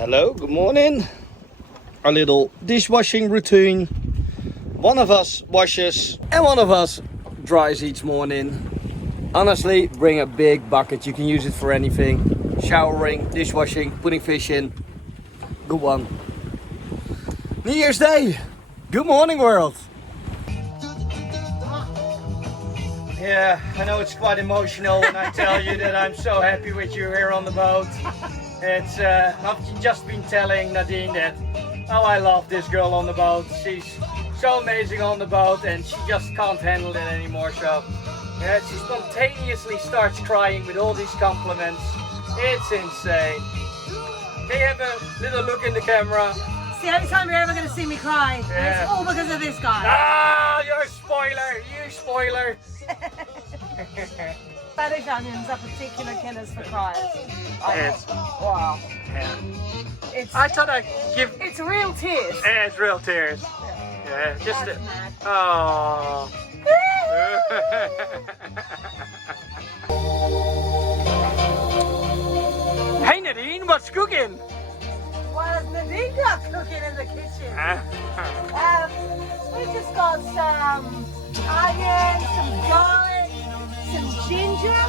Hello, good morning. Our little dishwashing routine. One of us washes and one of us dries each morning. Honestly, bring a big bucket. You can use it for anything. Showering, dishwashing, putting fish in. Good one. New Year's Day. Good morning, world. Yeah, I know it's quite emotional when I tell you that I'm so happy with you here on the boat. It's I've just been telling Nadine that I love this girl on the boat. She's so amazing on the boat and she just can't handle it anymore. So yeah, she spontaneously starts crying with all these compliments. It's insane. Can you have a little look in the camera? It's the only time you're ever going to see me cry. Yeah. And it's all because of this guy. Ah, you're a spoiler. You spoiler. Spanish onions are particular killers for cryers. Yes. Wow. Yeah. It's, I thought I'd give. it's real tears. Yeah, it's real tears. Yeah, just. That's mad. Oh. Hey Nadine, what's cooking? What has Nadine got cooking in the kitchen? We just got some onions, some garlic, some ginger.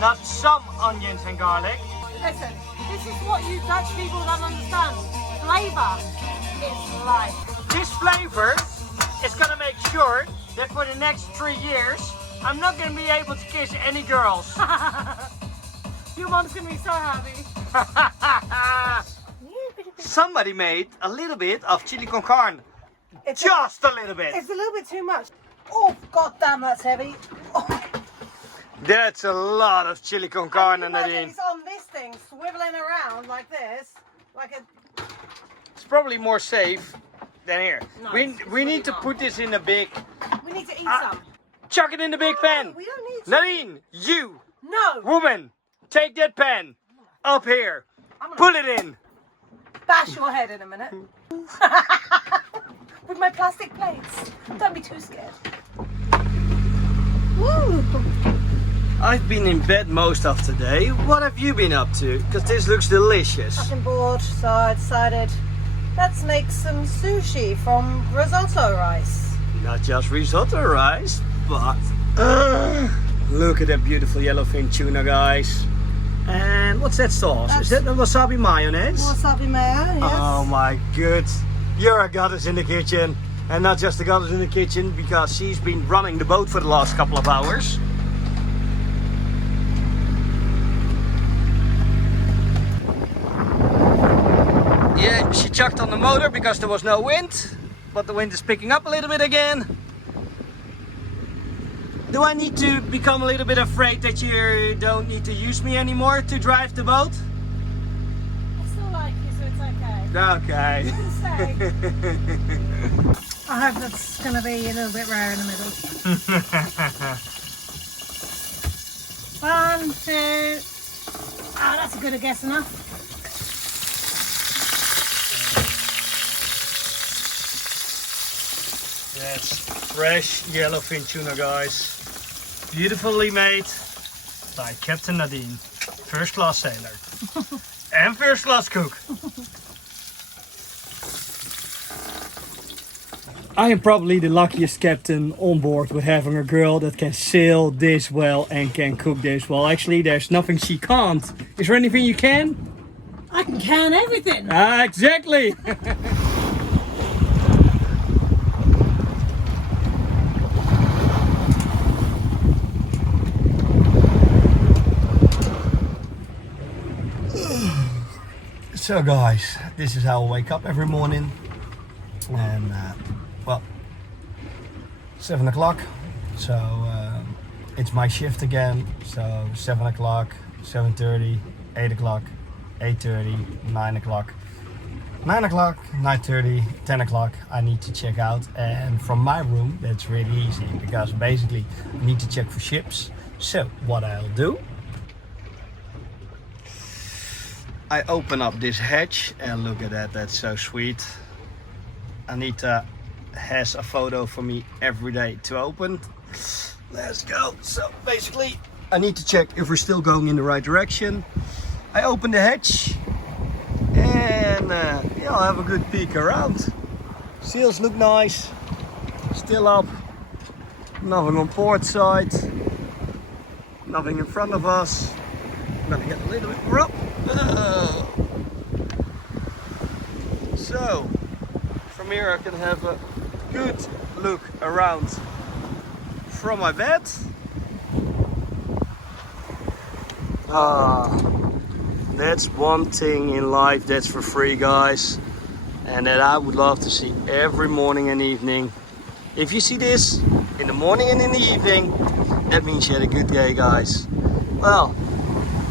Not some onions and garlic. Listen, this is what you Dutch people don't understand. Flavor is life. This flavor is gonna make sure that for the next 3 years, I'm not gonna be able to kiss any girls. Your mom's gonna be so happy. Somebody made a little bit of chili con carne. Just a little bit. It's a little bit too much. Oh, goddamn, that's heavy. Oh. That's a lot of chili con carne, Imagine Nadine. it's on this thing, swiveling around like this, like a. It's probably more safe than here. No, we it's we really need to not. put this in a big. We need to eat Ah, some. Chuck it in the big No, pan. we don't need to. Nadine, you No. woman, take that pan up here. I'm gonna Pull it in. bash your head in a minute. With my plastic plates. Don't be too scared. Woo. I've been in bed most of today. What have you been up to? Because this looks delicious. Fucking bored, so I decided let's make some sushi from risotto rice. Not just risotto rice, but look at that beautiful yellowfin tuna, guys. And what's that sauce? Is that the wasabi mayonnaise? Wasabi mayo, yes. Oh my good. You're a goddess in the kitchen. And not just a goddess in the kitchen, because she's been running the boat for the last couple of hours. Yeah, she chucked on the motor because there was no wind. But the wind is picking up a little bit again. Do I need to become a little bit afraid that you don't need to use me anymore to drive the boat? I still like you, so it's okay. Okay. You can stay. I hope that's going to be a little bit rare in the middle. 1, 2. Oh, that's a good guess enough. That's fresh yellowfin tuna, guys. Beautifully made by Captain Nadine. First class sailor. And first class cook. I am probably the luckiest captain on board with having a girl that can sail this well and can cook this well. Actually, there's nothing she can't. Is there anything you can? I can can everything. Ah, exactly. So guys, this is how I wake up every morning, and well, 7 o'clock, so it's my shift again, so 7 o'clock, 7:30, 8 o'clock, 8:30, 9 o'clock, 9 o'clock, 9:30, 10 o'clock I need to check out, and from my room that's really easy, because basically I need to check for ships. So what I'll do, I open up this hatch and look at that, that's so sweet. Anita has a photo for me every day to open. Let's go. So basically I need to check if we're still going in the right direction. I open the hatch and and yeah, I'll have a good peek around. Sails look nice, still up, nothing on port side, nothing in front of us. I'm gonna get a little bit more up. So, from here I can have a good look around from my bed. That's one thing in life that's for free, guys, and that I would love to see every morning and evening. If you see this in the morning and in the evening, that means you had a good day, guys. Well,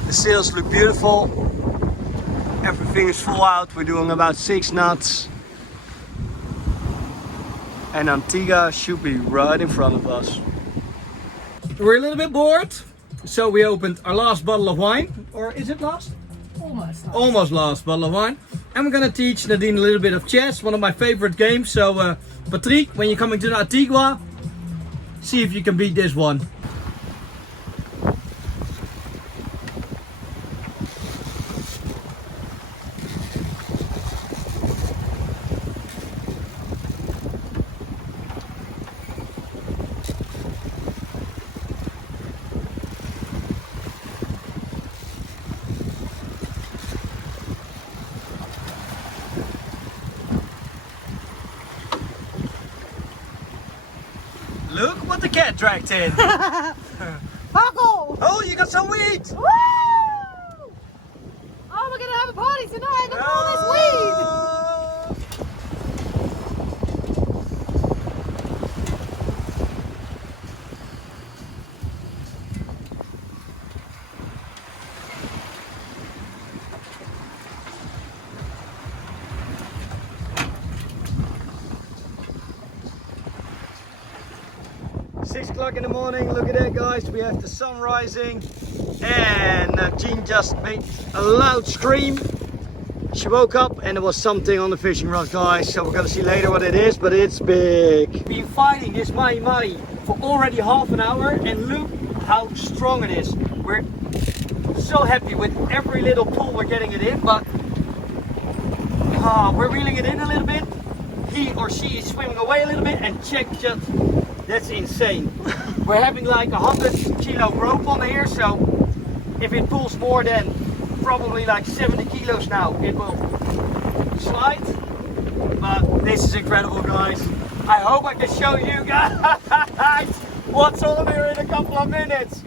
the sails look beautiful. Everything is full out. We're doing about 6 knots. And Antigua should be right in front of us. We're a little bit bored, so we opened our last bottle of wine. Or is it last? Almost. Almost last bottle of wine. And we're gonna teach Nadine a little bit of chess, one of my favorite games. So Patrick, when you're coming to Antigua, see if you can beat this one. Look what the cat dragged in. Paco! Oh, you got some weed! Woo! Oh, we're gonna have a party tonight. Look at all this weed. 6 o'clock in the morning, look at that, guys, we have the sun rising, and Jean just made a loud scream. She woke up and there was something on the fishing rod, guys, so we're gonna see later what it is, but it's big. Been fighting this mahi for already half an hour, and look how strong it is. We're so happy with every little pull we're getting it in, but we're reeling it in a little bit. He or she is swimming away a little bit, and check just, that's insane. We're having like 100 kilo rope on here, so if it pulls more than probably like 70 kilos now, it will slide. But this is incredible, guys. I hope I can show you guys what's on here in a couple of minutes.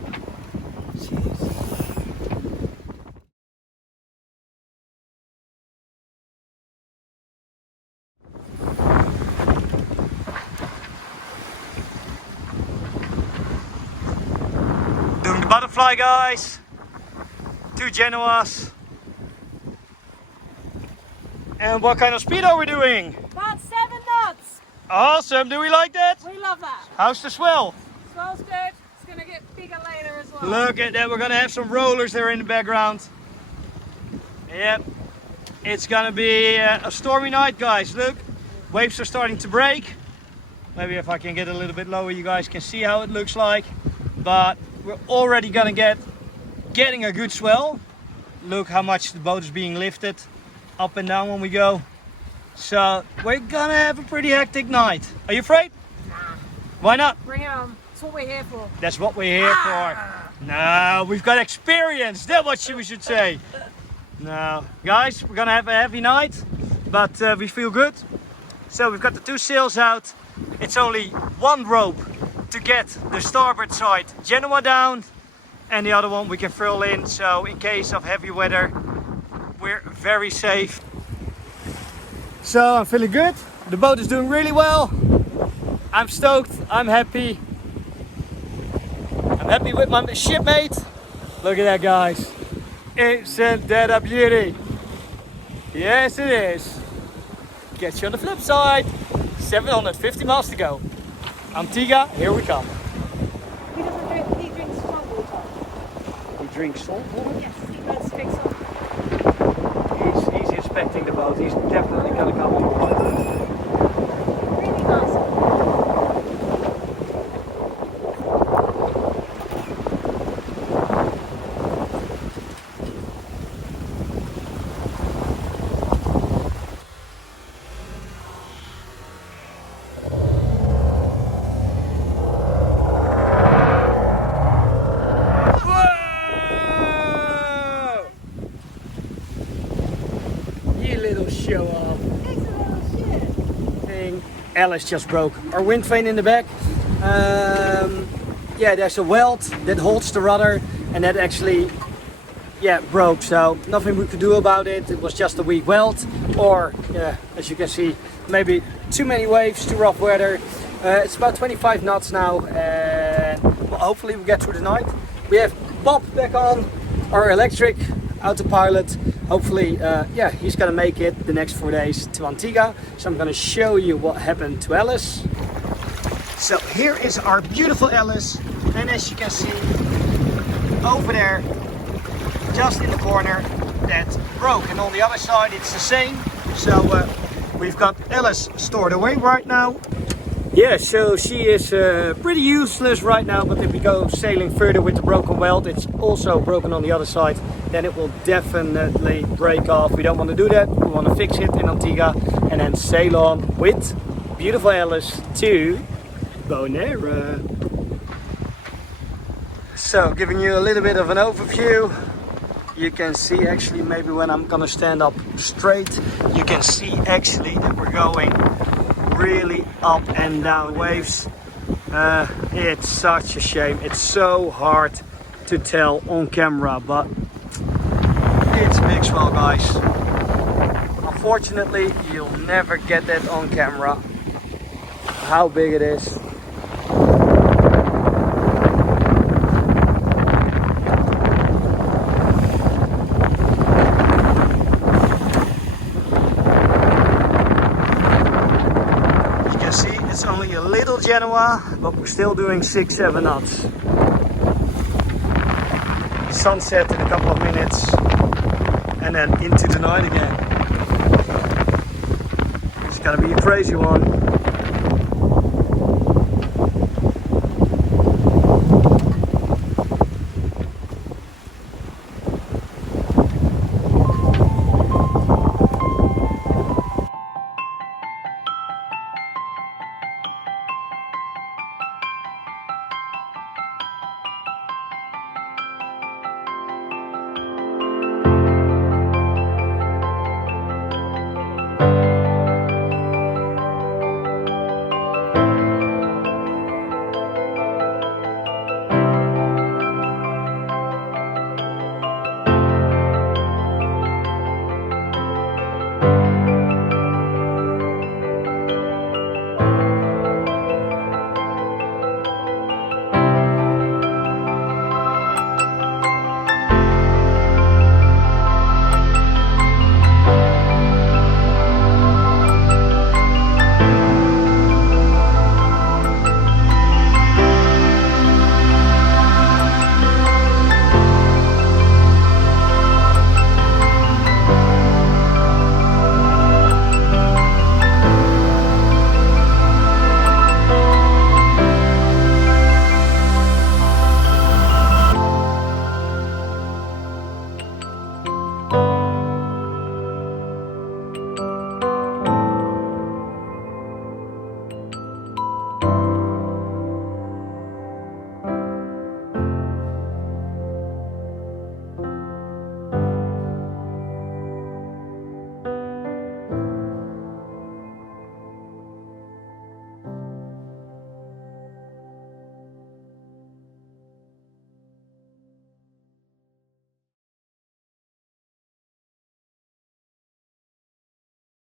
Doing the butterfly, guys. 2 Genoas. And what kind of speed are we doing? About 7 knots. Awesome, do we like that? We love that. How's the swell? Smells good. It's gonna get bigger later as well. Look at that, we're gonna have some rollers there in the background. Yep, it's gonna be a stormy night, guys. Look, waves are starting to break. Maybe if I can get a little bit lower, you guys can see how it looks like. But we're already gonna getting a good swell. Look how much the boat is being lifted up and down when we go. So we're gonna have a pretty hectic night. Are you afraid? Nah. Why not? Bring it on. That's what we're here for. That's what we're here for. No, we've got experience. That's what we should say. No, guys, we're gonna have a heavy night, but we feel good. So we've got the 2 sails out. It's only 1 rope to get the starboard side Genoa down, and the other one we can furl in. So in case of heavy weather, we're very safe. So I'm feeling good. The boat is doing really well. I'm stoked. I'm happy. I'm happy with my shipmate. Look at that, guys. Isn't that a beauty? Yes, it is. Catch you on the flip side. 750 miles to go. Antigua, here we come. He doesn't drink, he drinks salt water. He drinks salt water? Yes, he does drink salt. He's inspecting the boat. He's definitely gonna come on board. Really nice. show off. Thing. Alice just broke our Windvane in the back. Yeah, there's a weld that holds the rudder, and that actually, yeah, broke. So nothing we could do about it. It was just a weak weld, or yeah, as you can see, maybe too many waves, too rough weather. It's about 25 knots now, and well, hopefully we get through the night. We have Bob back on, our electric autopilot. Hopefully, yeah, he's gonna make it the next 4 days to Antigua. So I'm gonna show you what happened to Alice. So here is our beautiful Alice, and as you can see over there, just in the corner, that broke, and on the other side it's the same. So we've got Alice stored away right now. Yeah, so she is pretty useless right now, but if we go sailing further with the broken weld, it's also broken on the other side, then it will definitely break off. We don't want to do that. We want to fix it in Antigua and then sail on with beautiful Alice to Bonaire. So giving you a little bit of an overview, you can see actually, maybe when I'm gonna stand up straight, you can see actually that we're going really up and down waves. It's such a shame. It's so hard to tell on camera, but it's a big swell, guys. Unfortunately, you'll never get that on camera, how big it is. It's only a little Genoa, but we're still doing 6-7 knots. Sunset in a couple of minutes, and then into the night again. It's gonna be a crazy one.